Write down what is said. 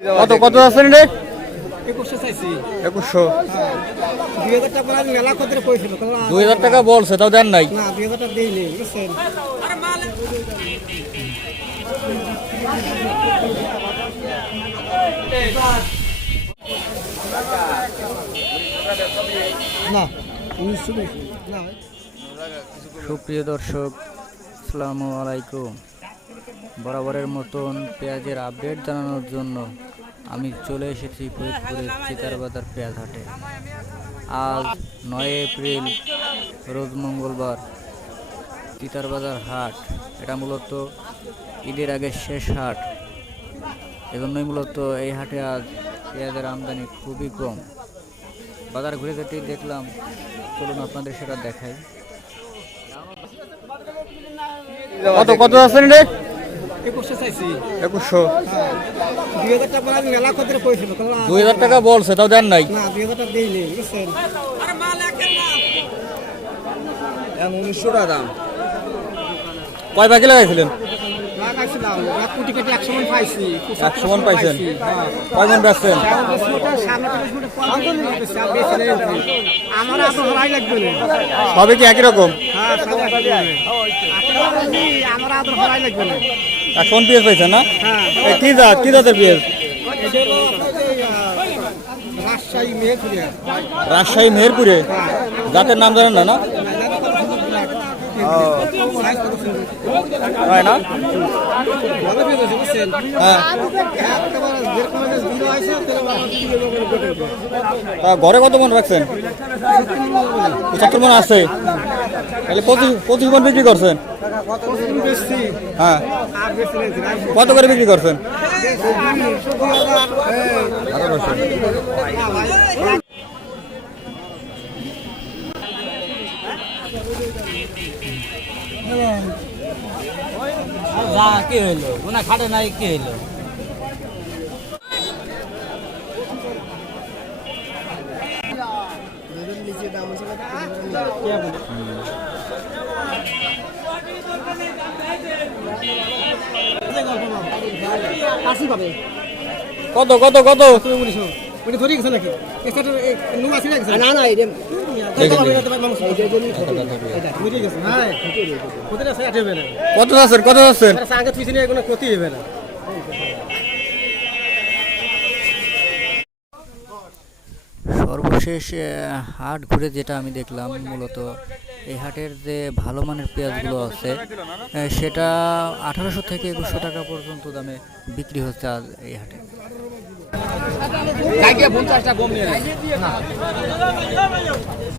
কত কত আছেন রে? 2100 চাইছি। 2100। 2000 টাকা আমি মেলা কত কইছিল? 2000 টাকা বলছে, তাও দেন নাই। না 2000 টাকা দেই নেই, বুঝছেন? না 1900 না। সুপ্রিয় দর্শক, আসসালামু আলাইকুম। বরাবরের মতন পেঁয়াজের আপডেট জানানোর জন্য আমি চলে এসেছি ফরিদপুরের চিতারবাজার পেঁয়াজ হাটে। আজ 9 এপ্রিল, রোজ মঙ্গলবার। চিতারবাজার হাট এটা মূলত ঈদের আগে শেষ হাট, এজন্যই মূলত এই হাটে আজ পেঁয়াজের আমদানি খুবই কম। বাজার ঘুরে ঘুরে দেখলাম, চলুন আপনাদের সেটা দেখাই। কত কত আছেন রে? 2100 চাইছি। 2100। 2000 টাকা আমি মেলা কত কইছিল? 2000 টাকা বলছে, তাও দেন নাই। না 2000 টাকা দেই নেই, বুঝছেন? 1900 টাকা দাম। কয় বাকি লাগাইছিলেন? লাগাইছিলাম 1 কোটি কেটে 100 মন পাইছি। 100 মন পাইছেন? হ্যাঁ। কয় মন বেচছেন? আমার এত হরাই লাগবে না। সবে কি একই রকম? হ্যাঁ, আমার এত হরাই লাগবে না। 100 মন পেঁয়াজ পাইছেন না? হ্যাঁ। কি জাত, কি জাতের পেঁয়াজ? রাজশাহী মেহেরপুরে। রাজশাহী মেহেরপুরে? জাতের নাম জানেন না? না হয় না? হ্যাঁ। ঘরে কত মন রাখছেন? 75 মন আছে। তাহলে 25 মন বিক্রি করছেন? হ্যাঁ। কত করে বিক্রি করছেন? 1800। যা কি হইলো, ওনা খাটে নাই, কি হইলো? কত কত কত? ধরে গেছে নাকি? না না কত আছেন, কত আছেন? ক্ষতি হবে না। সর্বশেষ হাট ঘুরে যেটা আমি দেখলাম, মূলত এই হাটের যে ভালো মানের পেঁয়াজগুলো আছে সেটা 1800 থেকে 2100 টাকা পর্যন্ত দামে বিক্রি হচ্ছে আজ এই হাটে।